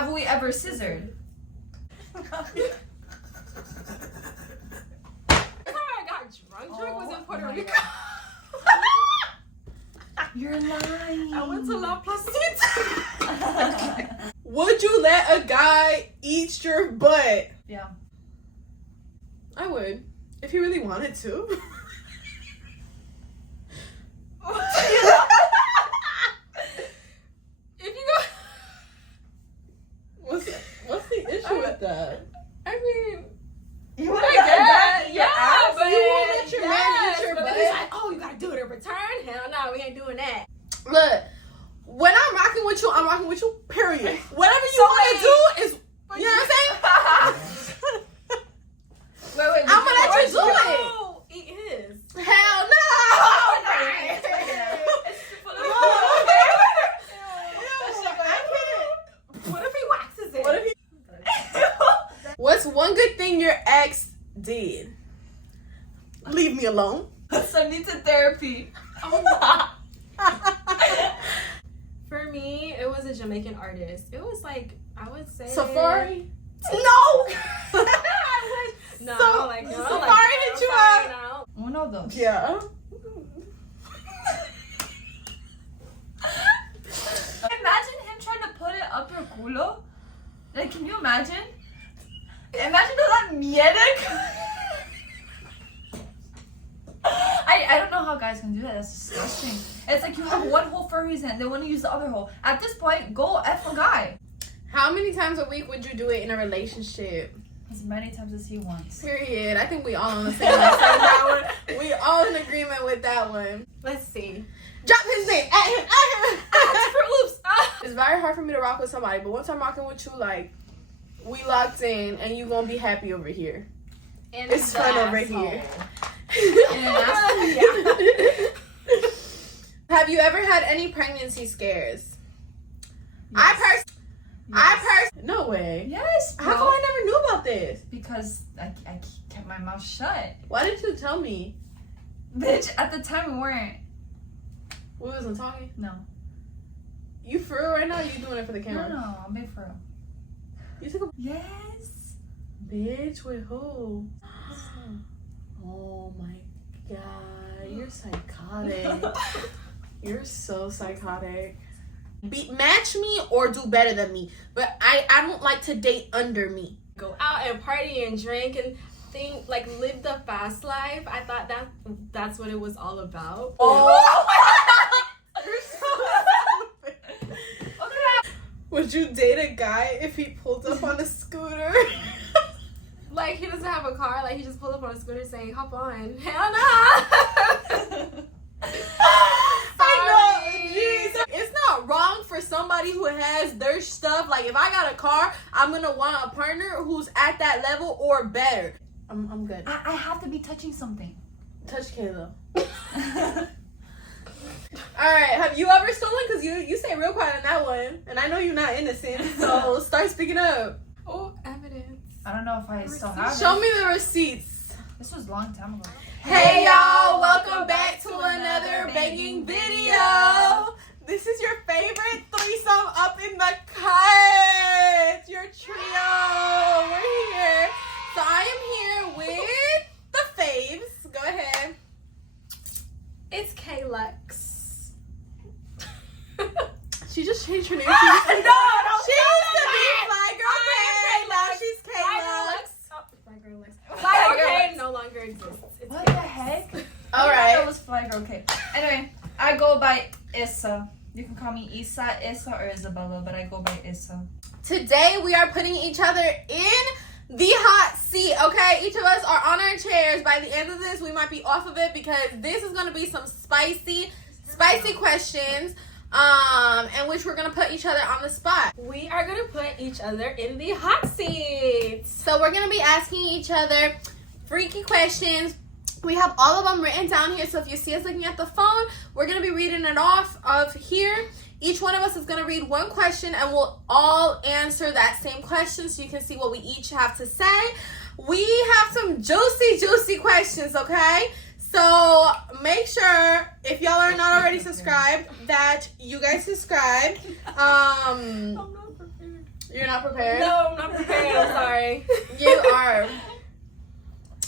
Have we ever scissored? Drink was in Puerto Rico. You're lying. I went to La Placita. Would you let a guy eat your butt? Yeah. I would. If he really wanted to. If you go... What's the issue with that? I mean... You want to get that? Yeah, but you won't let your man eat your but butt. he's like, oh, you gotta do it in return? Hell no, we ain't doing that. Look, when I'm rocking with you, I'm rocking with you, period. Whatever you want to do is, you know what I'm saying? Wait, I'm gonna let you do it. Eat his. Hell no! What if he waxes it? What if he... What's one good thing your ex did? Leave me alone. Send me to therapy. For me, it was a Jamaican artist. It was like, I would say... Safari? No! No, So, like, no, Safari like, hit you Safari, up? no. Uno, dos. Yeah. Imagine him trying to put it up your culo. Like, can you imagine? Imagine that miedo. I don't know how guys can do that. That's disgusting. It's like you have one hole for a reason. They want to use the other hole. At this point, go F a guy. How many times a week would you do it in a relationship? As many times as he wants. Period. I think we all on the same line. That one. We all in agreement with that one. Let's see. Drop his name. At him. Oops. It's very hard for me to rock with somebody, but once I'm rocking with you, like, we locked in and you gonna be happy over here. It's fun over here. Have you ever had any pregnancy scares? Yes. No way. Yes, bro. How come I never knew about this? Because I kept my mouth shut. Why didn't you tell me? Bitch, at the time we weren't. We wasn't talking. No. You for real right now? Or you doing it for the camera? No, I'm being for real. You took a Yes. bitch with who? Oh my god, you're psychotic. You're so psychotic. Match me or do better than me, but I don't like to date under me. Go out and party and drink and think, like, live the fast life. I thought that's what it was all about. Oh, you're so stupid. Would you date a guy if he pulled up on a scooter? Like, he doesn't have a car. Like, he just pulled up on a scooter saying, hop on. Hell no. I know, jeez. It's not wrong for somebody who has their stuff. Like, if I got a car, I'm gonna want a partner who's at that level or better. I'm good. I have to be touching something. Touch Kayla. All right. Have you ever stolen? Because you stay real quiet on that one, and I know you're not innocent. So start speaking up. Oh, evidence. I don't know if I still have Show it. me the receipts. This was a long time ago. Hey y'all, welcome back to another banging video. This is your favorite threesome up in the cut. Your trio. We're here. So I am here with the faves. Go ahead. It's K-Lux. She just changed her name. No, She used to be Fly Girl K. Now she's K-Lux. Fly Girl K no longer exists. It's What the heck? All That right. was Fly Girl K. Anyway, I go by Issa. You can call me Isa, Issa, or Isabella, but I go by Issa. Today we are putting each other in the hot seat, okay? Each of us are on our chairs. By the end of this, we might be off of it because this is going to be some spicy questions, in which we're going to put each other on the spot. We are going to put each other in the hot seat. So we're going to be asking each other freaky questions. We have all of them written down here, so if you see us looking at the phone, we're going to be reading it off of here. Each one of us is going to read one question, and we'll all answer that same question so you can see what we each have to say. We have some juicy questions, okay? So make sure, if y'all are not already subscribed, that you guys subscribe. You're not prepared? No, I'm not prepared. I'm sorry. You are.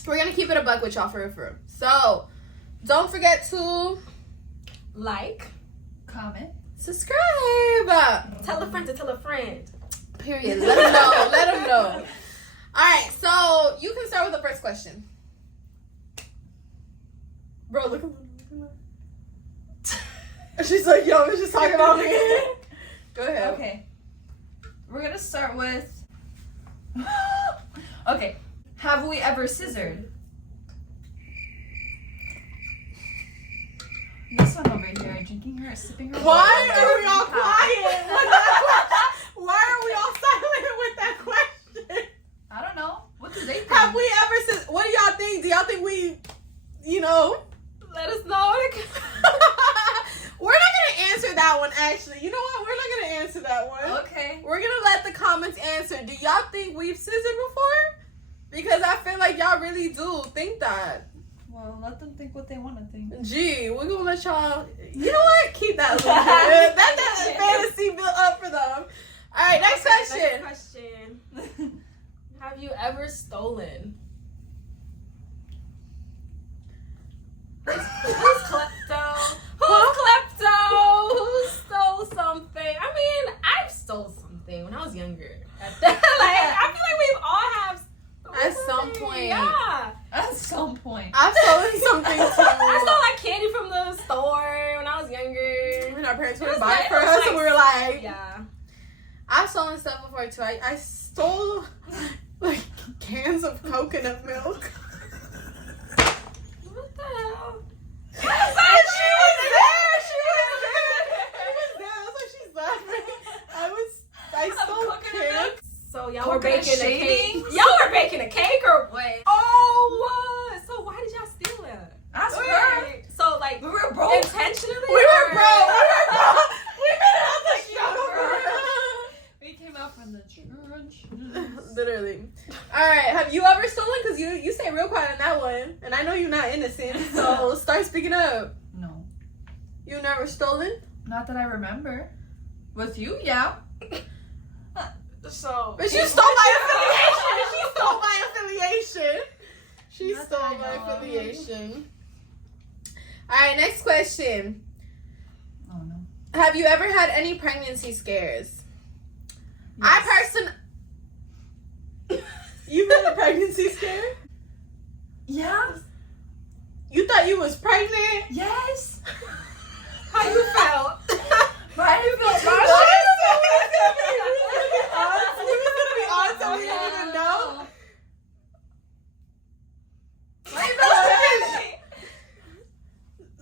We're gonna keep it a buck with y'all for real. So, don't forget to Like, Comment. subscribe. tell a friend to tell a friend. Period. Let them know. Let them know. Alright, so you can start with the first question. Bro, look at she's like, yo, we're just talking about me. Go ahead. Okay. We're gonna start with. Okay. Have we ever scissored? This one over here, drinking her, sipping her. Why water. are we all quiet? Why are we all silent with that question? I don't know. What do they think? Have we ever said, what do y'all think? Do y'all think we, Let us know. we're not going to answer that one, actually. You know what? We're not going to answer that one. Okay. We're going to let the comments answer. Do y'all think we've scissored before? Because I feel like y'all really do think that. Well, let them think what they want to think. Gee, we're going to let y'all, you know what? Keep that a little bit. That fantasy built up for them. All right, next question. Next question. Have you ever stolen? Who's klepto? Who's klepto? Who stole something? I mean, I've stole something when I was younger. I feel like we've all have stolen At some something. point. Yeah. At some point. I've stolen something I too. stole like candy from the store when I was younger. When our parents It would was buy like- it for it was us, like- and we were like, Yeah. I've stolen stuff before too. I stole like cans of coconut milk. What the hell? She was there. She was there. She was there. That's why she's laughing. I stole cans. So y'all were Coconut baking a cake. shavings? Y'all were baking a cake or what? Oh, what? So why did y'all steal that? Ask her. Wait, so like We were broke. intentionally? We were or- broke. We made it out the struggle. We came out from the church. Literally. All right. Have you ever stolen? Because you stay real quiet on that one, and I know you're not innocent. So start speaking up. No. You never stolen? Not that I remember. With you, yeah. So But you stole my affiliation. She stole my affiliation. She Not stole that I my know of. affiliation. All right. Next question. Oh no. Have you ever had any pregnancy scares? You've had a pregnancy scare? Yeah. You thought you was pregnant? Yes. how you felt? I didn't feel What? bad. You was gonna be honest and we didn't even know?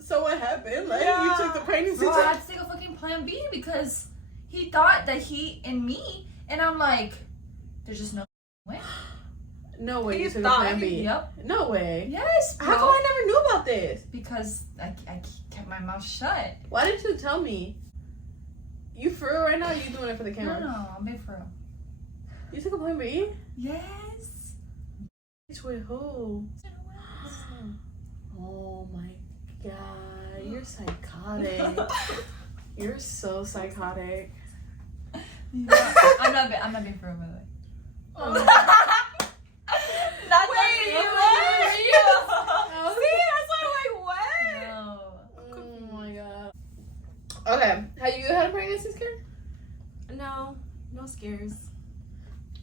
So what happened? Like you took the pregnancy Bro, I test? had to take a fucking plan B because he thought that he and me, and I'm like, there's just no way. No way You you took a thought plan you- B. Yep. No way. Yes, bro. How come I never knew about this? Because I kept my mouth shut. Why didn't you tell me? You for real right now? Or you doing it for the camera? No, I'm being for real. You took a plan B? Yes. Bitch, with who? Oh my god, you're psychotic. You're so psychotic. Yeah, I'm not being for real, by the way. That's Wait, real. Oh, See, that's why I'm like, what? No. oh my god. Okay, have you had a pregnancy scare? No scares.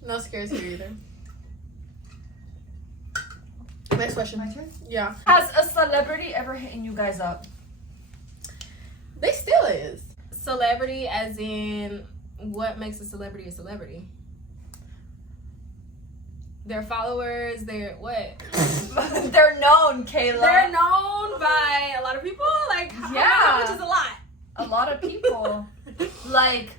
No scares here either. Next question. My turn? Yeah. Has a celebrity ever hitting you guys up? They still is. Celebrity as in what makes a celebrity a celebrity? Their followers, their what? They're known, Kayla. They're known by a lot of people. Like Yeah. how much is a lot? A lot of people. Like.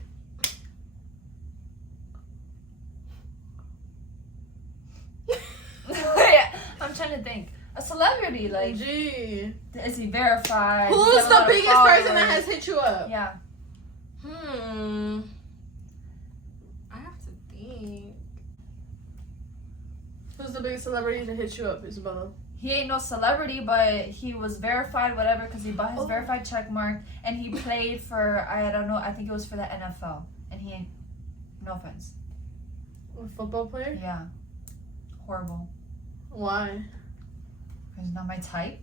I'm trying to think. A celebrity, like, Gee. is he verified? Who's Does he have a the lot of biggest person that followers? has hit you up? Yeah. I have to think. Who's the biggest celebrity to hit you up, Isabella? He ain't no celebrity, but he was verified, whatever, because he bought his verified check mark, and he played for, I don't know, I think it was for the NFL, and he ain't, no offense, A football player? Yeah. Horrible. Why? He's not my type.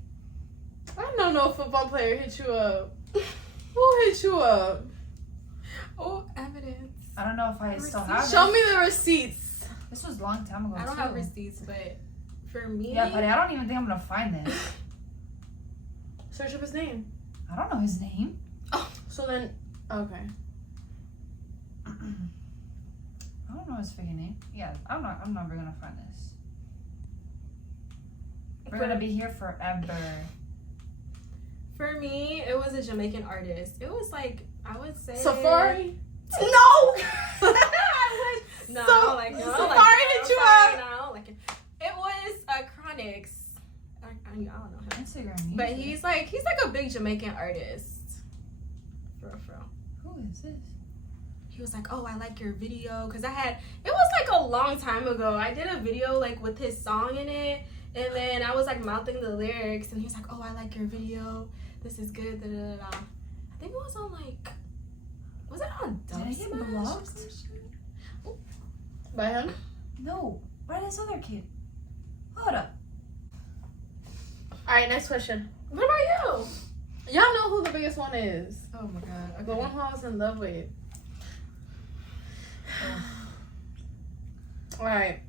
I know no football player hit you up. Who hit you up? Oh, evidence. I don't know if I still have Show it. me the receipts. This was a long time ago, I don't too. have receipts, but for me, Yeah, but I don't even think I'm gonna find this. Search up his name. I don't know his name. So then, okay. I don't know his freaking name. Yeah, I'm never gonna find this. We're gonna be here forever. for me, it was a Jamaican artist. It was like, I would say Safari? No! No, So- I don't like it. Safari hit you up. No, I don't like it. It was Chronix. I don't know him. Instagram. But he's like a big Jamaican artist. For real. Who is this? He was like, oh, I like your video. Because it was like a long time ago. I did a video like with his song in it. And then I was like mouthing the lyrics. And he was like, oh, I like your video. This is good. Da, da, da, da. I think it was on like, was it on Did I get Dubsmash or blocked? some shit? By him? No. Why this other kid? Hold up. Alright, next question. What about you? Y'all know who the biggest one is. Oh my God. Okay. The one who I was in love with. Alright.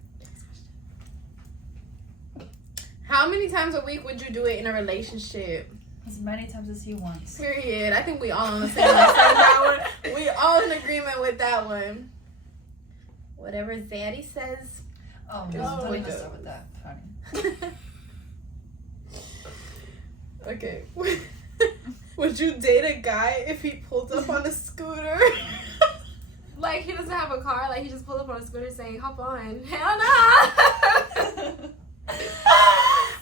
How many times a week would you do it in a relationship? As many times as he wants. Period. I think we all on the same line. That one. We all in agreement with that one. Whatever Zaddy says. Oh, It's no. really Don't good. start with that. Funny. Okay. Would you date a guy if he pulled up on a scooter? Like he doesn't have a car. Like he just pulled up on a scooter saying, hop on. Hell no.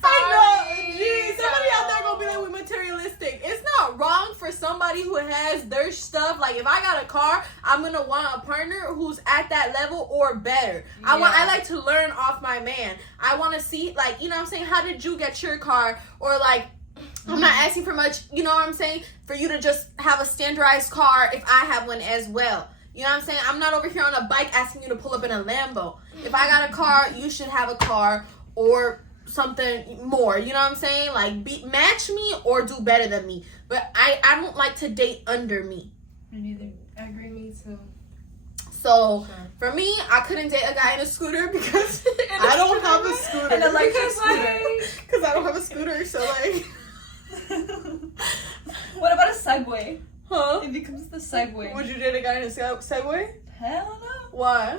I know. Sorry. Gee, somebody out there gonna be like, we're materialistic. It's not wrong for somebody who has their stuff. Like if I got a car, I'm gonna want a partner who's at that level or better. I like to learn off my man. I want to see, like, you know what I'm saying? How did you get your car? Or like, I'm not asking for much, you know what I'm saying? For you to just have a standardized car if I have one as well. You know what I'm saying? I'm not over here on a bike asking you to pull up in a Lambo. If I got a car, you should have a car or something more. You know what I'm saying? Like, match me or do better than me. But I don't like to date under me. Me neither. I agree. Me too. So, for me, I couldn't date a guy in a scooter because I don't have a scooter. An electric Because, scooter. Because I don't have a scooter, so like... What about a Segway? Huh? It becomes the Segway. Would you date a guy in a Segway? Hell no. Why?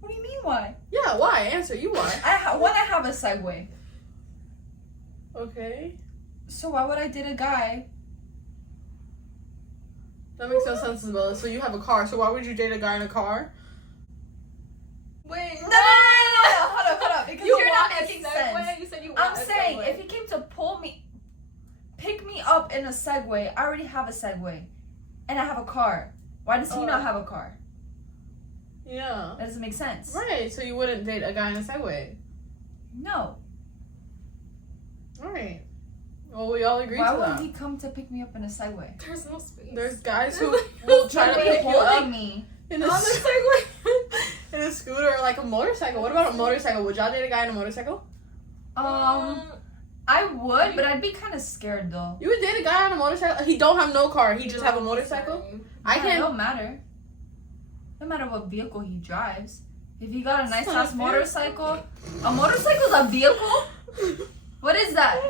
What do you mean why? Yeah, why? Answer you why. I have a Segway. Okay. So why would I date a guy? That makes no sense, Isabella. So you have a car, so why would you date a guy in a car? Wait, No. Hold up. Because you're not want a making Segway? sense. You said you I'm want a saying Segway. if he came to pick me up in a Segway, I already have a Segway, and I have a car. Why does he not have a car? Yeah. That doesn't make sense. Right, so you wouldn't date a guy in a Segway. No. Alright. Well, we all agree Why to would that. he come to pick me up in a Segway? There's no space. There's guys who will try to He'll be pick you up holding me. in a on the Segway. in a scooter or like a motorcycle. What about a motorcycle? Would y'all date a guy in a motorcycle? I would, but I'd be kind of scared though. You would date a guy on a motorcycle? He don't have no car. He just have a motorcycle? I Yeah, it can't. don't matter. No matter what vehicle he drives. If he got a nice It's not ass a vehicle. motorcycle, a motorcycle's a vehicle? What is that?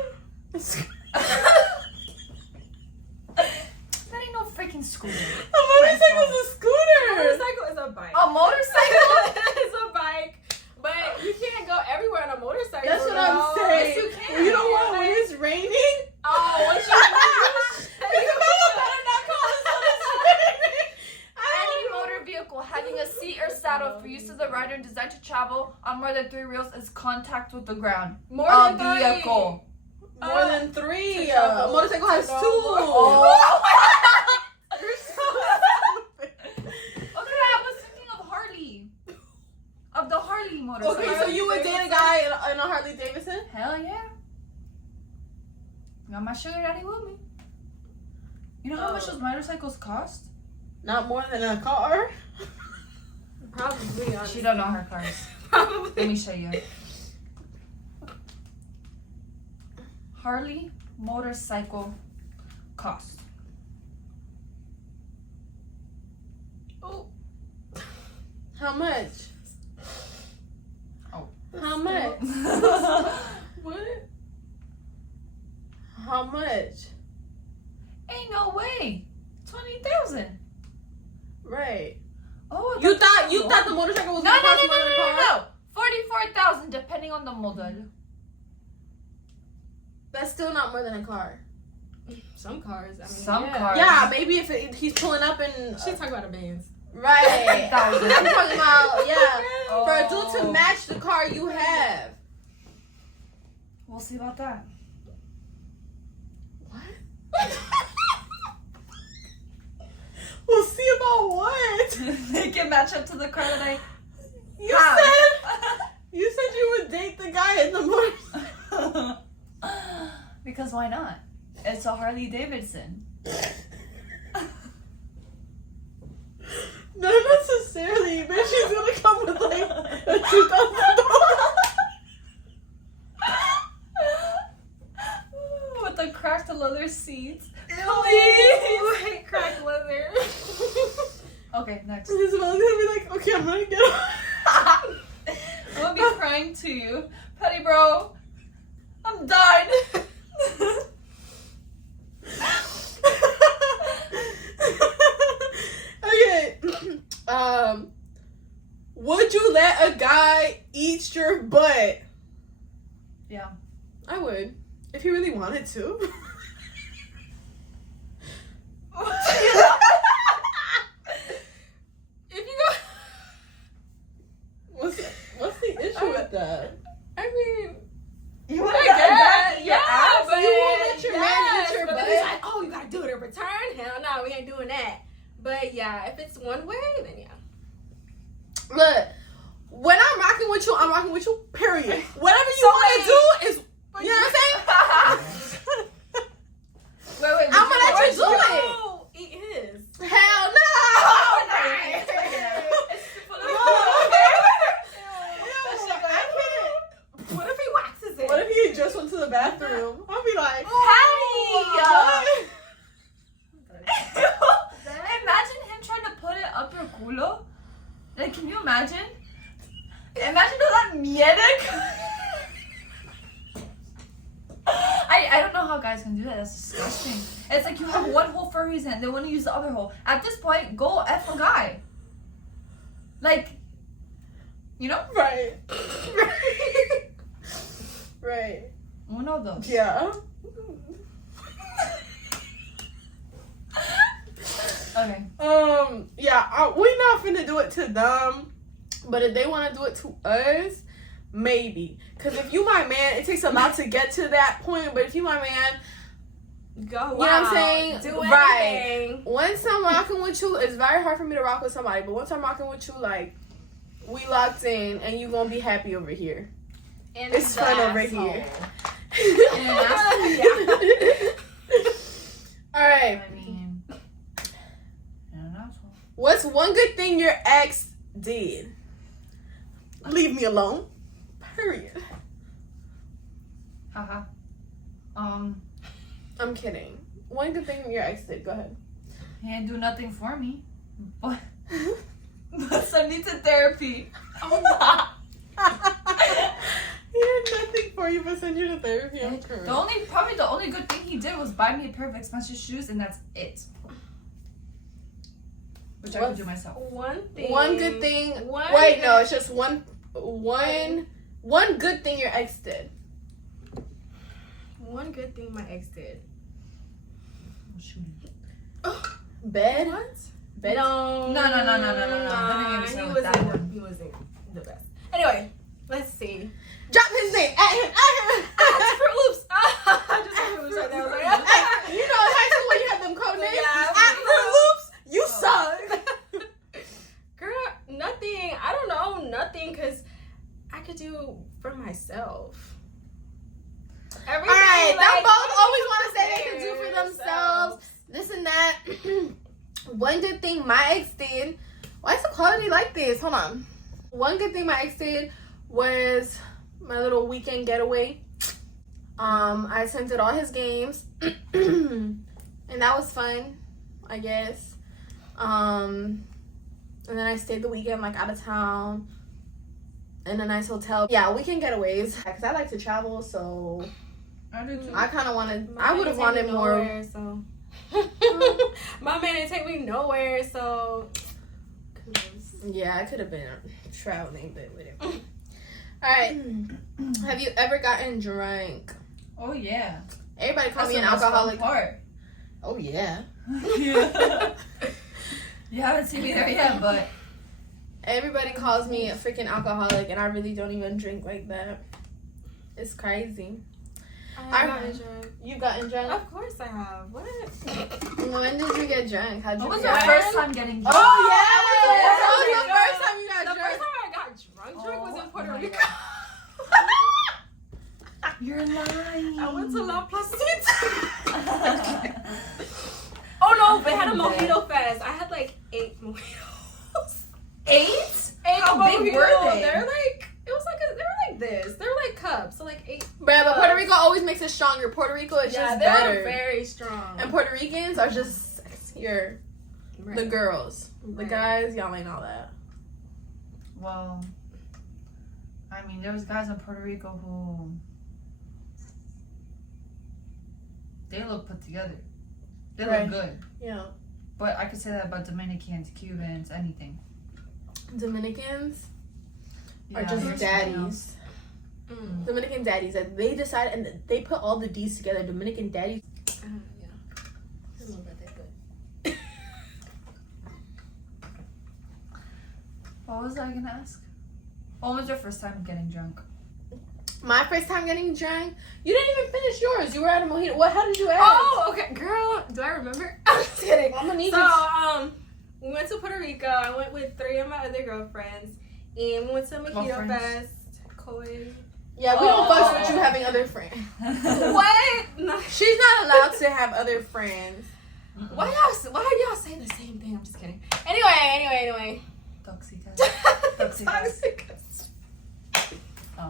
That ain't no freaking scooter. A motorcycle's a scooter. Motorcycle is a bike. A motorcycle? It's a bike. But you can't go everywhere on a motorcycle. That's what I'm though. saying. Yes, you can. You know what? When it's raining, Oh, what Any motor vehicle having a seat or saddle for use as a rider and designed to travel on more than 3 wheels is contact with the ground. More A than vehicle. more than 3. to travel. A motorcycle has 2. Oh. You're so stupid. Okay, I was thinking of Harley. Of the Harley motorcycle. Okay, so you would date a guy in a Harley Davidson? Hell yeah. Got my sugar daddy with me. You know how much those motorcycles cost? Not more than a car. Probably. Probably, honestly. She don't know her cars. Probably. Let me show you. Harley motorcycle cost. Oh. How much? Oh. How much? What? How much? Ain't no way. 20,000. Right. Oh, You thought the motorcycle was No, gonna no, no, cost no, more no, than a no, car? no. 44,000 depending on the model. That's still not more than a car. Some cars. I mean, Some yeah. cars. Yeah, maybe if he's pulling up and She's talking about a Benz. right. I'm Thousand. talking about for a dude to Oh. match the car you have. We'll see about that. What? We'll see about what? They can match up to the car that I You have. you said you would date the guy in the motorcycle. Because why not? It's a Harley Davidson. Not necessarily, but she's gonna come with like a $2,000. With the cracked leather seats. You hate cracked leather. Okay, next. Isabel's gonna be like, okay, I'm gonna get on. I'm gonna be crying to you. Petty bro, I'm done. Okay. Would you let a guy eat your butt? Yeah. I would. If he really wanted to. If you go, What's the issue with that? I mean, You I want guess, yeah, yeah, but you won't let your man yes, eat your but butt? if he's like, oh, you gotta do it in return. Hell no, we ain't doing that. But yeah, if it's one way, then yeah. Look, when I'm rocking with you, period. Whatever you So want to do is, you know what I'm saying? Wait, I'm gonna let you do it. Oh, eat his. Hell no! What if he waxes it? What if he just went to the bathroom? I'll be like, Imagine him trying to put it up your culo. Like, can you imagine? Imagine that miedek. I don't know how guys can do that. That's disgusting. It's like you have one hole for a reason and they want to use the other hole. At this point, go F a guy. Like, you know? right. Right. Uno, dos. Yeah. Okay. Yeah, we not finna do it to them, but if they want to do it to us, maybe. Because if you my man, it takes a lot to get to that point, but if you my man, Go you know what I'm saying? Do Right. anything. Once I'm rocking with you, it's very hard for me to rock with somebody, but once I'm rocking with you, like, we locked in and you gonna be happy over here. In It's the fun over asshole. here. Alright. I mean, an asshole. What's one good thing your ex did? Leave me alone. Period. Haha. I'm kidding. One good thing your ex did. Go ahead. He didn't do nothing for me. But send me to therapy. He did nothing for you but send you to therapy. I'm correct. Probably the only good thing he did was buy me a pair of expensive shoes, and that's it. Which I could do myself. One thing. One good thing. One Wait, no, it's just one good thing your ex did. One good thing my ex did. Bed? What? Bed? No. No. Let me understand He with that wasn't. one. He wasn't the best. Anyway, let's see. Drop his name. At him. Fruit Loops. I just said Fruit Loops right there. I was like, You know, in high school when you had them code names? Yeah, At Fruit Loops, you suck. girl, nothing. I don't know, nothing, because I could do for myself. Everything. Alright, like, them both always want to say they for can do for themselves. This and that. One good thing my ex did. Why is the quality like this? Hold on. One good thing my ex did was my little weekend getaway. I attended all his games, and that was fun, I guess. And then I stayed the weekend like out of town in a nice hotel. Yeah, weekend getaways because I like to travel, so I do too. I kind of wanted. I would have wanted more. Nowhere, so my man didn't take me nowhere, so kudos. Yeah, I could have been traveling, but whatever. All right. Have you ever gotten drunk? Oh yeah. Everybody calls That's me an the most fun alcoholic. part. Oh yeah. Yeah. You haven't seen me there yet, but Everybody calls me a freaking alcoholic, and I really don't even drink like that. It's crazy. I've gotten drunk. You've gotten drunk? Of course I have. What? When did you get drunk? How'd you what was get your drunk? first time getting drunk? Oh, yeah! Oh, That was the yeah. first time you got The drunk. first time I got drunk was in Puerto my Rico. You're lying. I went to La Placita. Oh no, they had a mojito fest. I had like 8 mojitos. 8? How big were they? They're like, it was like they were like this. They were like cups, so like 8. Bruh, but Puerto Rico always makes it stronger. Puerto Rico is Yeah, just they better. were very strong. And Puerto Ricans are just sexier. Right. The girls. The Right. guys, y'all ain't all that. Well, I mean, there was guys in Puerto Rico who they look put together. They Right. look good. Yeah. But I could say that about Dominicans, Cubans, anything. Dominicans are Yeah, just here's something else. daddies. Mm. Dominican daddies. Like, they decide and they put all the D's together. Dominican daddies. Yeah. I don't know about that, but What was I gonna ask? When was your first time getting drunk? My first time getting drunk. You didn't even finish yours. You were at a mojito. What? How did you ask? oh, okay, girl. Do I remember? I'm just kidding. I'm gonna need So, you. we went to Puerto Rico. I went with 3 of my other girlfriends, and we went to Mojito Girlfriends. Fest. Koi. Yeah, we don't Oh. fuck with you having other friends. What? No. She's not allowed to have other friends. Why y'all say the same thing? I'm just kidding. Anyway. Toxica. Toxic. Oh.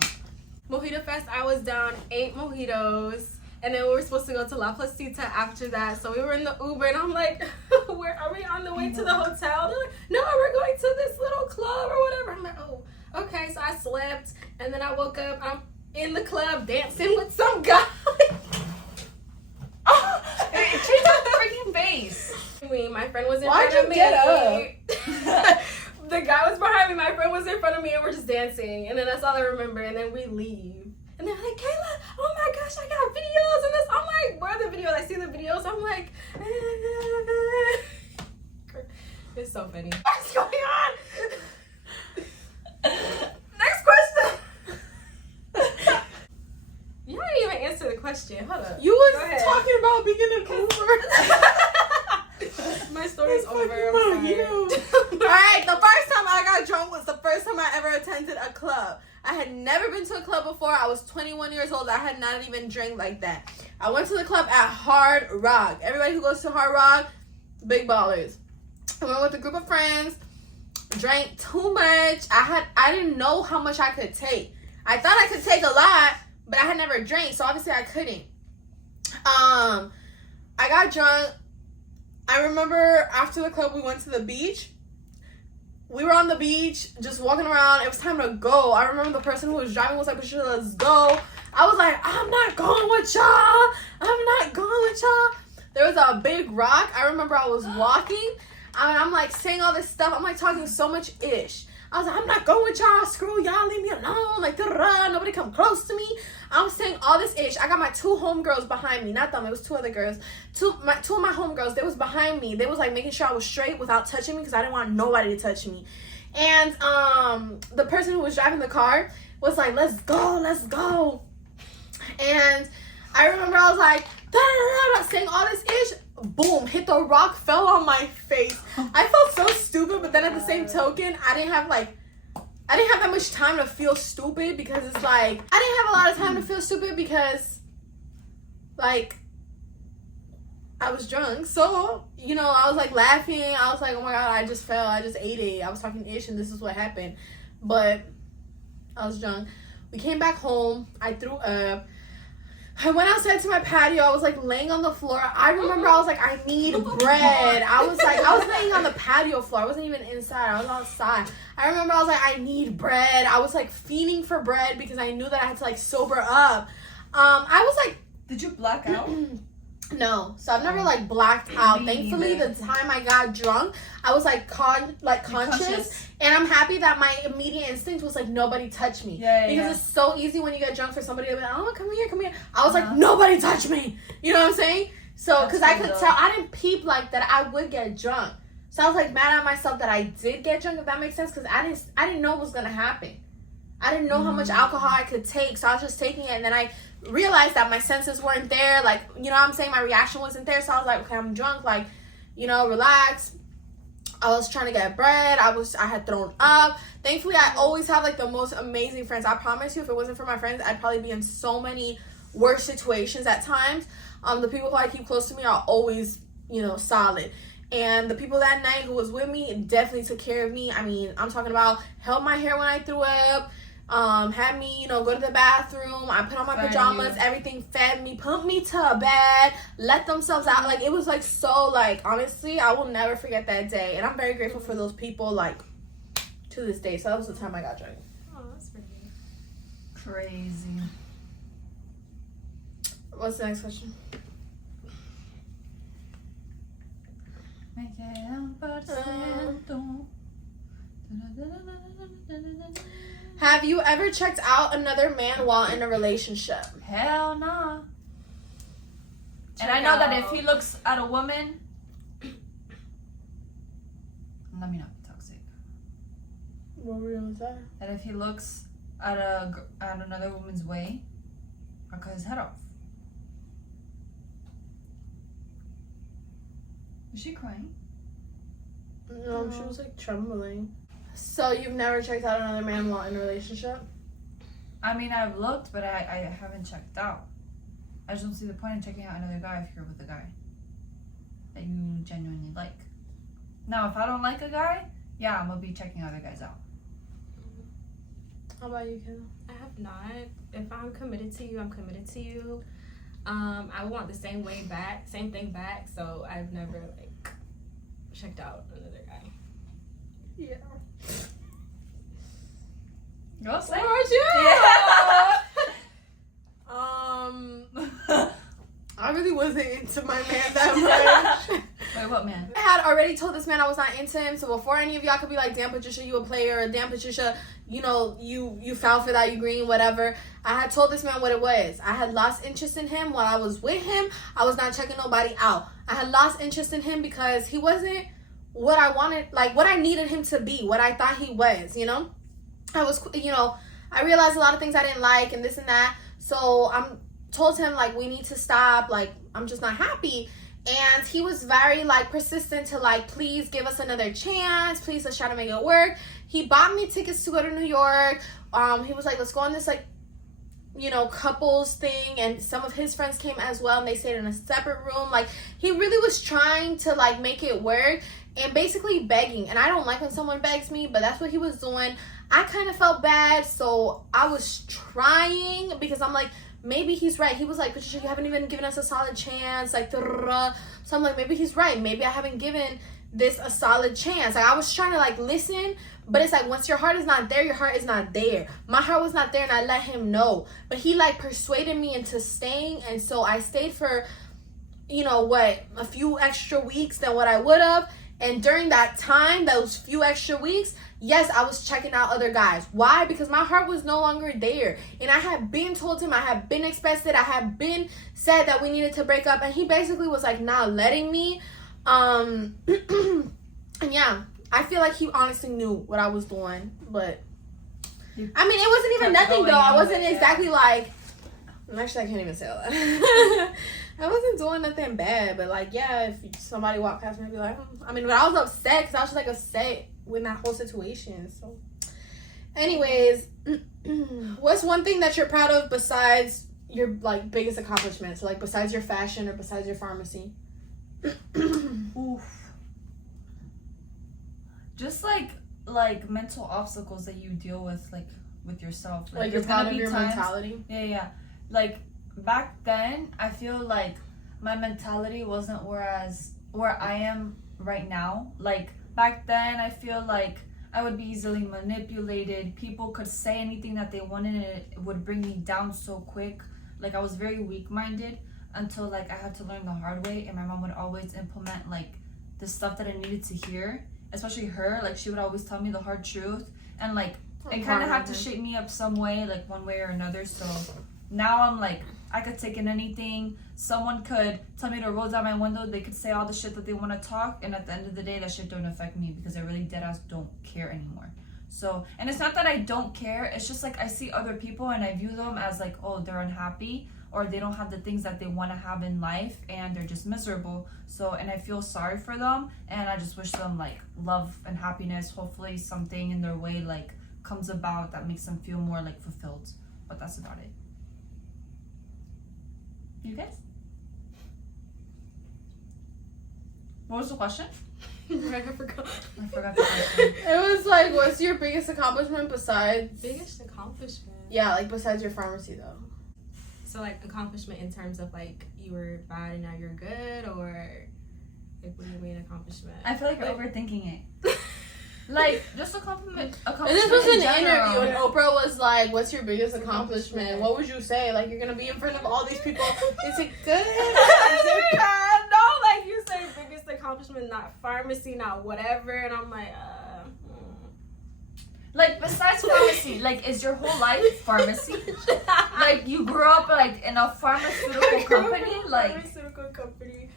Mojito Fest, I was down 8 mojitos, and then we were supposed to go to La Placita after that. So we were in the Uber, and I'm like, "Where are we on the way to the hotel?" They're like, "No, we're going to this little club or whatever." I'm like, "Oh, okay." So I slept, and then I woke up. I'm in the club dancing with some guy. Change that freaking face. My friend was in Why'd front you of me. get The guy was behind me. My friend was in front of me, and we're just dancing. And then that's all I remember. And then we leave. And they're like, "Kayla, oh my gosh, I got videos and this." I'm like, "Where are the videos?" I see the videos. I'm like, it's so funny. What's going on? Next question. You didn't even answer the question. Hold up. You was Go ahead. talking about being in Uber. My story's over. I'm Fucking sorry. Alright, the first time I got drunk was the first time I ever attended a club. I had never been to a club before. I was 21 years old. I had not even drank like that. I went to the club at Hard Rock. Everybody who goes to Hard Rock, big ballers. I went with a group of friends, drank too much. I didn't know how much I could take. I thought I could take a lot, but I had never drank, so obviously I couldn't. I got drunk. I remember after the club we went to the beach. We were on the beach just walking around. It was time to go. I remember the person who was driving was like, "Patricia, let's go." I was like, "I'm not going with y'all. I'm not going with y'all." There was a big rock. I remember I was walking and I'm like saying all this stuff. I'm like talking so much ish. I was like, "I'm not going with y'all. Screw y'all. Leave me alone. Like, nobody come close to me." I was saying all this ish. I got my 2 homegirls behind me. Not them. It was 2 other girls. Two of my homegirls, they was behind me. They was like making sure I was straight without touching me because I didn't want nobody to touch me. And the person who was driving the car was like, "Let's go, let's go." And I remember I was like, saying all this ish. Boom, hit the rock, fell on my face. I felt so stupid, but then at the same token, I didn't have that much time to feel stupid because it's like, I didn't have a lot of time to feel stupid because, like, I was drunk. So, you know, I was like laughing. I was like, "Oh my God, I just fell. I just ate it. I was talking ish and this is what happened." but I was drunk. We came back home. I threw up. I went outside to my patio. I was like laying on the floor. I remember I was like, I need bread. I was laying on the patio floor. I wasn't even inside. I was outside. I remember I was like, I need bread. I was like fiending for bread because I knew that I had to like sober up. I was like, Did you black out? no. So I've never like blacked out. Me Thankfully, neither. the time I got drunk, I was like conscious. And I'm happy that my immediate instinct was like, nobody touch me. Because it's so easy when you get drunk for somebody to be like, oh, come here. I was like, nobody touch me. You know what I'm saying? So, because I could tell, I didn't peep like that I would get drunk. So I was like mad at myself that I did get drunk, if that makes sense. Because I didn't know what was going to happen. I didn't know how much alcohol I could take. So I was just taking it. And then I realized that my senses weren't there. Like, you know what I'm saying? My reaction wasn't there. So I was like, okay, I'm drunk. Like, you know, relax. I was trying to get bread. I had thrown up. Thankfully, I always have like the most amazing friends. I promise you, if it wasn't for my friends, I'd probably be in so many worse situations at times. The people who I keep close to me are always, you know, solid. And the people that night who was with me definitely took care of me. I mean, I'm talking about held my hair when I threw up, had me, you know, go to the bathroom. I put on my pajamas, everything, fed me, put me to bed, let themselves out. Like, it was like so, like, honestly, I will never forget that day. And I'm very grateful for those people, like, to this day. So that was the time I got drunk. Oh, that's pretty good. Crazy. What's the next question? Have you ever checked out another man while in a relationship? Hell nah. And I know that if he looks at a woman, let me not be toxic. What were you gonna say? That if he looks at another woman's way, I'll cut his head off. Is she crying? No, she was like trembling. So you've never checked out another man while in a relationship? I mean, I've looked, but I haven't checked out. I just don't see the point in checking out another guy if you're with a guy that you genuinely like. Now, if I don't like a guy, yeah, I'm gonna be checking other guys out. How about you, Kim? I have not. If I'm committed to you, I'm committed to you. I want the same thing back. So I've never like checked out another guy. Yeah. Go say. What about you? Yeah. I really wasn't into my man that much. Wait, what man? I had already told this man I was not into him, so before any of y'all could be like, damn Patricia, you a player, or damn Patricia, you know, you foul for that, you green, whatever, I had told this man what it was. I had lost interest in him while I was with him. I was not checking nobody out. I had lost interest in him because he wasn't what I wanted, like what I needed him to be, what I thought he was, you know? I realized a lot of things I didn't like and this and that, so I'm told him, like, we need to stop, like, I'm just not happy. And he was very, like, persistent to, like, please give us another chance. Please, let's try to make it work. He bought me tickets to go to New York. He was like, let's go on this, like, you know, couples thing. And some of his friends came as well. And they stayed in a separate room. Like, he really was trying to, like, make it work. And basically begging. And I don't like when someone begs me. But that's what he was doing. I kind of felt bad. So I was trying. Because I'm like, maybe he's right. He was like, Patricia, you haven't even given us a solid chance. Like, so I'm like, maybe he's right. Maybe I haven't given this a solid chance. Like, I was trying to, like, listen. But it's like, once your heart is not there, your heart is not there. My heart was not there, and I let him know. But he, like, persuaded me into staying. And so I stayed for, you know, what, a few extra weeks than what I would have. And during that time, those few extra weeks, yes, I was checking out other guys. Why? Because my heart was no longer there. And I had been told him, I had been expressed it, I had been said that we needed to break up. And he basically was like not letting me. And yeah, I feel like he honestly knew what I was doing. But I mean, it wasn't even nothing though. I wasn't exactly like, actually I can't even say all that. I wasn't doing nothing bad, but like, yeah, if somebody walked past me, I'd be like, I mean, but I was upset because I was just like upset with that whole situation. So anyways, what's one thing that you're proud of besides your like biggest accomplishments? So, like, besides your fashion or besides your pharmacy? Oof. Just like like mental obstacles that you deal with, like with yourself. Like there's it's part gonna of be your times- mentality. Yeah. Like back then, I feel like my mentality wasn't where I am right now. Like back then, I feel like I would be easily manipulated. People could say anything that they wanted, and it would bring me down so quick. Like I was very weak-minded until like I had to learn the hard way, and my mom would always implement like the stuff that I needed to hear, especially her. Like she would always tell me the hard truth, and like it kind of had to shape me up some way, like one way or another. So now I'm like, I could take in anything. Someone could tell me to roll down my window. They could say all the shit that they want to talk, and at the end of the day, that shit don't affect me because I really deadass don't care anymore. So, and it's not that I don't care. It's just like I see other people and I view them as like, oh, they're unhappy or they don't have the things that they want to have in life and they're just miserable. So, and I feel sorry for them, and I just wish them like love and happiness. Hopefully something in their way like comes about that makes them feel more like fulfilled. But that's about it. You guys? What was the question? I forgot. I forgot the question. It was like, what's your biggest accomplishment besides? Biggest accomplishment. Yeah, like besides your pharmacy though. So like accomplishment in terms of like you were bad and now you're good, or like what do you mean accomplishment? I feel like you're overthinking it. Like just a compliment. And this was in an general. interview, and Oprah was like, "What's your biggest accomplishment? What would you say? Like you're gonna be in front of all these people. Is it good? Is it bad?" No, like you say biggest accomplishment, not pharmacy, not whatever, and I'm like, Like besides pharmacy, like is your whole life pharmacy? Like you grew up like in a pharmaceutical company, like pharmaceutical company.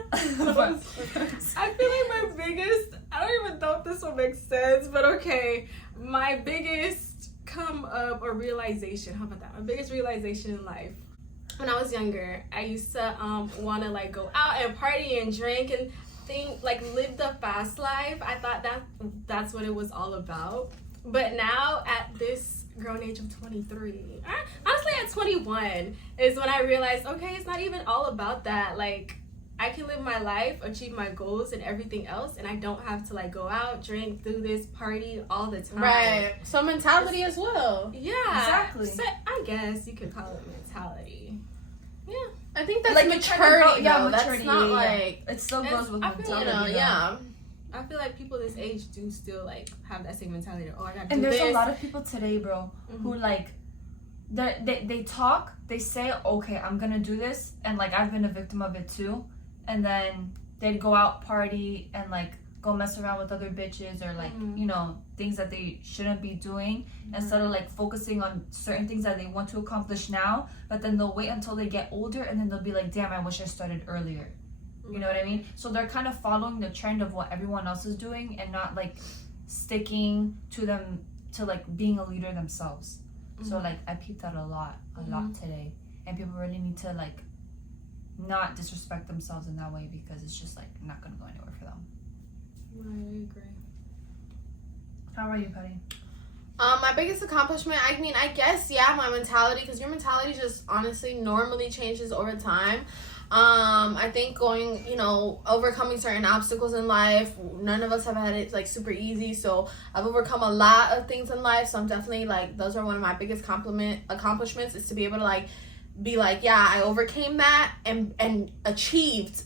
I feel like my biggest, I don't even know if this will make sense, but okay. My biggest come up or realization, how about that? My biggest realization in life. When I was younger, I used to want to like go out and party and drink and like live the fast life. I thought that's what it was all about. But now at this grown age of 23, honestly at 21 is when I realized, okay, it's not even all about that. Like I can live my life, achieve my goals and everything else, and I don't have to like go out, drink, do this, party all the time. Right. So mentality as well. Yeah. Exactly. So I guess you could call it mentality. Yeah. I think that's like maturity. Yeah, though. maturity. That's not like it still goes with I feel, mentality. yeah. I feel like people this age do still like have that same mentality. Oh, I gotta do And there's this. a lot of people today, bro, who like they talk, they say, okay, I'm gonna do this, and like I've been a victim of it too, and then they'd go out, party, and like go mess around with other bitches or like you know things that they shouldn't be doing, instead of like focusing on certain things that they want to accomplish now, but then they'll wait until they get older and then they'll be like, damn, I wish I started earlier. You know what I mean? So they're kind of following the trend of what everyone else is doing and not like sticking to them, to like being a leader themselves. So like I peeped that a lot today, and people really need to like not disrespect themselves in that way, because it's just like not gonna go anywhere for them. I agree. How are you, Patty? My biggest accomplishment, I mean, I guess, yeah, my mentality, because your mentality just honestly normally changes over time. I think going, overcoming certain obstacles in life, none of us have had it like super easy, so I've overcome a lot of things in life, so I'm definitely like, those are one of my biggest accomplishments, is to be able to like be like, yeah, I overcame that and achieved,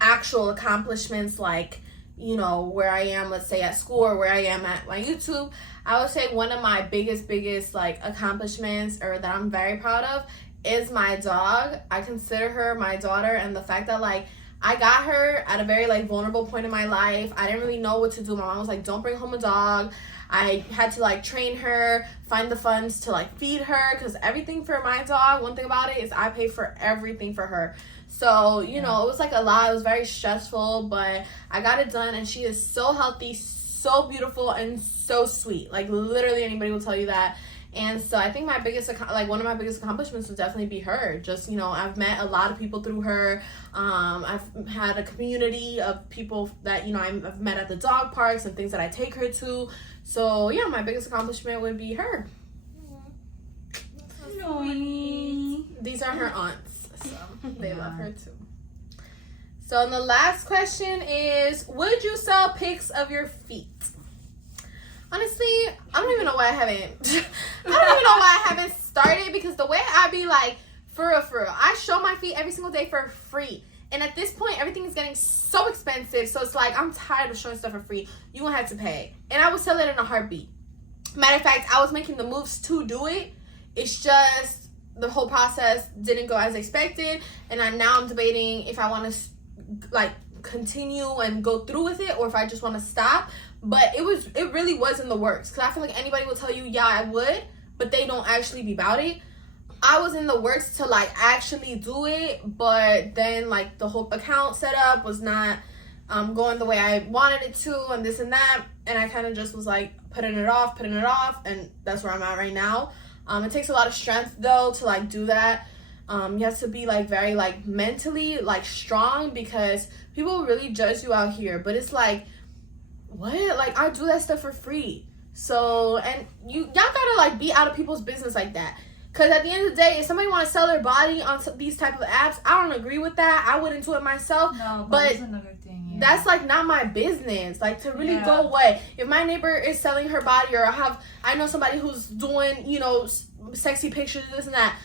actual accomplishments, like, where I am, let's say at school, or where I am at my YouTube. I would say one of my biggest like accomplishments, or that I'm very proud of, is my dog. I consider her my daughter, and the fact that like I got her at a very like vulnerable point in my life. I didn't really know what to do. My mom was like, don't bring home a dog. I had to like train her, find the funds to like feed her, because everything for my dog, one thing about it is I pay for everything for her. So, it was like a lot. It was very stressful, but I got it done, and she is so healthy, so beautiful, and so sweet. Like literally anybody will tell you that. And so I think one of my biggest accomplishments would definitely be her. Just, I've met a lot of people through her. I've had a community of people that, I've met at the dog parks and things that I take her to. So yeah, my biggest accomplishment would be her. Sweet. These are her aunts, so they love her too. So, and the last question is, would you sell pics of your feet? Honestly, I don't even know why I haven't started, because the way I be like, for real, I show my feet every single day for free. And at this point, everything is getting so expensive. So it's like, I'm tired of showing stuff for free. You gonna have to pay. And I would sell it in a heartbeat. Matter of fact, I was making the moves to do it. It's just the whole process didn't go as expected. And now I'm debating if I want to like continue and go through with it, or if I just want to stop. But it really was in the works, because I feel like anybody will tell you, yeah, I would, but they don't actually be about it. I was in the works to like actually do it, but then like the whole account setup was not going the way I wanted it to, and this and that, and I kind of just was like putting it off, and that's where I'm at right now. It takes a lot of strength though to like do that. You have to be like very like mentally like strong, because people really judge you out here. But it's like, what? Like, I do that stuff for free. So, and y'all gotta like be out of people's business like that. Because at the end of the day, if somebody want to sell their body on these type of apps, I don't agree with that. I wouldn't do it myself. No, but that's another thing. Yeah. That's like not my business. Like, to really go away. If my neighbor is selling her body, or I know somebody who's doing, you know, sexy pictures, this and that.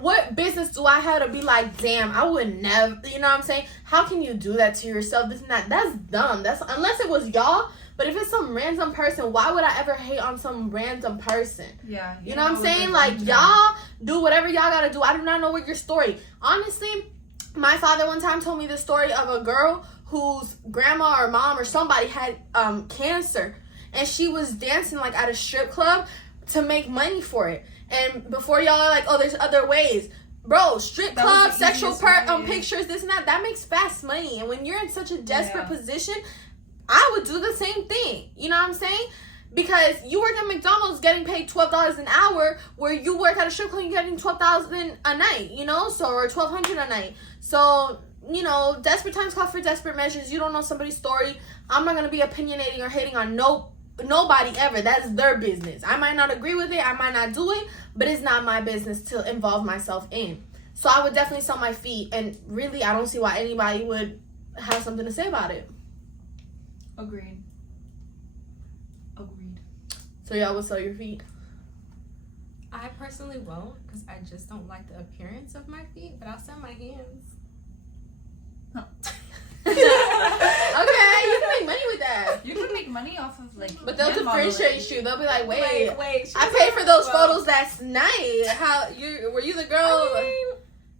What business do I have to be like, damn, I would never, you know what I'm saying? How can you do that to yourself? This and that. That's dumb. That's unless it was y'all. But if it's some random person, why would I ever hate on some random person? Yeah. You know what I'm saying? Like, y'all do whatever y'all gotta do. I do not know what your story. Honestly, my father one time told me the story of a girl whose grandma or mom or somebody had cancer, and she was dancing like at a strip club to make money for it. And before y'all are like, oh, there's other ways. Bro, strip club, sexual pictures, this and that makes fast money. And when you're in such a desperate position, I would do the same thing. You know what I'm saying? Because you work at McDonald's getting paid $12 an hour, where you work at a strip club, you're getting $12,000 a night, you know? So, or $1,200 a night. So, you know, desperate times call for desperate measures. You don't know somebody's story. I'm not going to be opinionating or hating on nobody ever. That's their business. I might not agree with it, I might not do it, but it's not my business to involve myself in. So I would definitely sell my feet, and really I don't see why anybody would have something to say about it. Agreed. So y'all would sell your feet? I personally won't, because I just don't like the appearance of my feet, but I'll sell my hands. Okay, you can make money with that. You can make money off of like. But they'll differentiate you. They'll be like, wait. I paid paid for those photos last night. Were you the girl?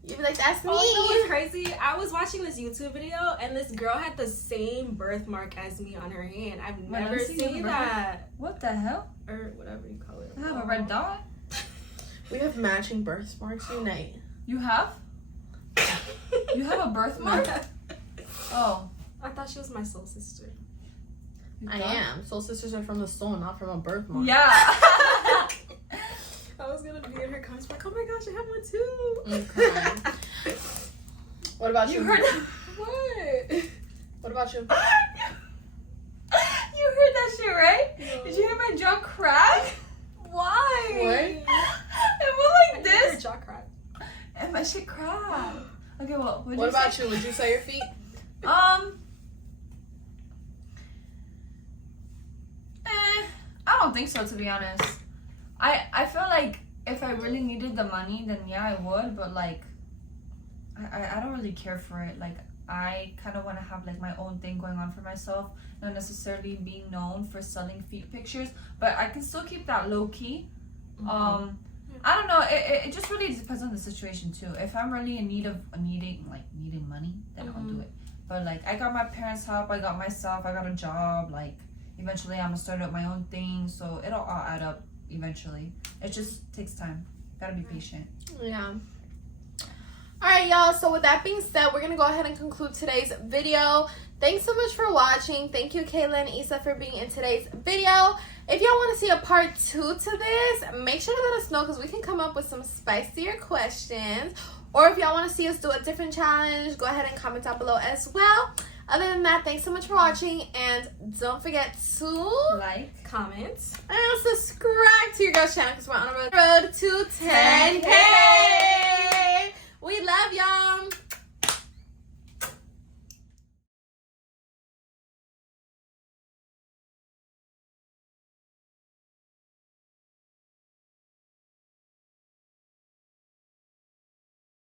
You'd be like, that's me. Oh, you know what's crazy? I was watching this YouTube video, and this girl had the same birthmark as me on her hand. I've never seen that. What the hell? Or whatever you call it. I have a red dot. We have matching birthmarks unite. You have? You have a birthmark? Oh. I thought she was my soul sister. I am. Soul sisters are from the soul, not from a birthmark. Yeah. I was gonna be in her comments like, oh my gosh, I have one too. Okay. What about you? You heard that? What? What about you? You heard that shit, right? No. Did you hear my jaw crack? Why? What? It went like this. Her jaw cracked. And my shit cracked. Okay, well, what about you? Would you sell your feet? I don't think so, to be honest. I feel like if I really needed the money, then yeah, I would, but like I don't really care for it. Like, I kind of want to have like my own thing going on for myself, not necessarily being known for selling feet pictures, but I can still keep that low key. I don't know, it just really depends on the situation too. If I'm really in need of needing money, then I'll do it. But like, I got my parents' help, I got myself, I got a job, like eventually I'm gonna start up my own thing, so it'll all add up eventually. It just takes time. Gotta be patient. Yeah. Alright, y'all, so with that being said, we're gonna go ahead and conclude today's video. Thanks so much for watching. Thank you, Kayla and Issa, for being in today's video. If y'all want to see a part 2 to this, make sure to let us know, because we can come up with some spicier questions. Or if y'all want to see us do a different challenge, go ahead and comment down below as well. Other than that, thanks so much for watching, and don't forget to Like, comment, and subscribe to your girl's channel, because we're on the road to 10K. We love y'all.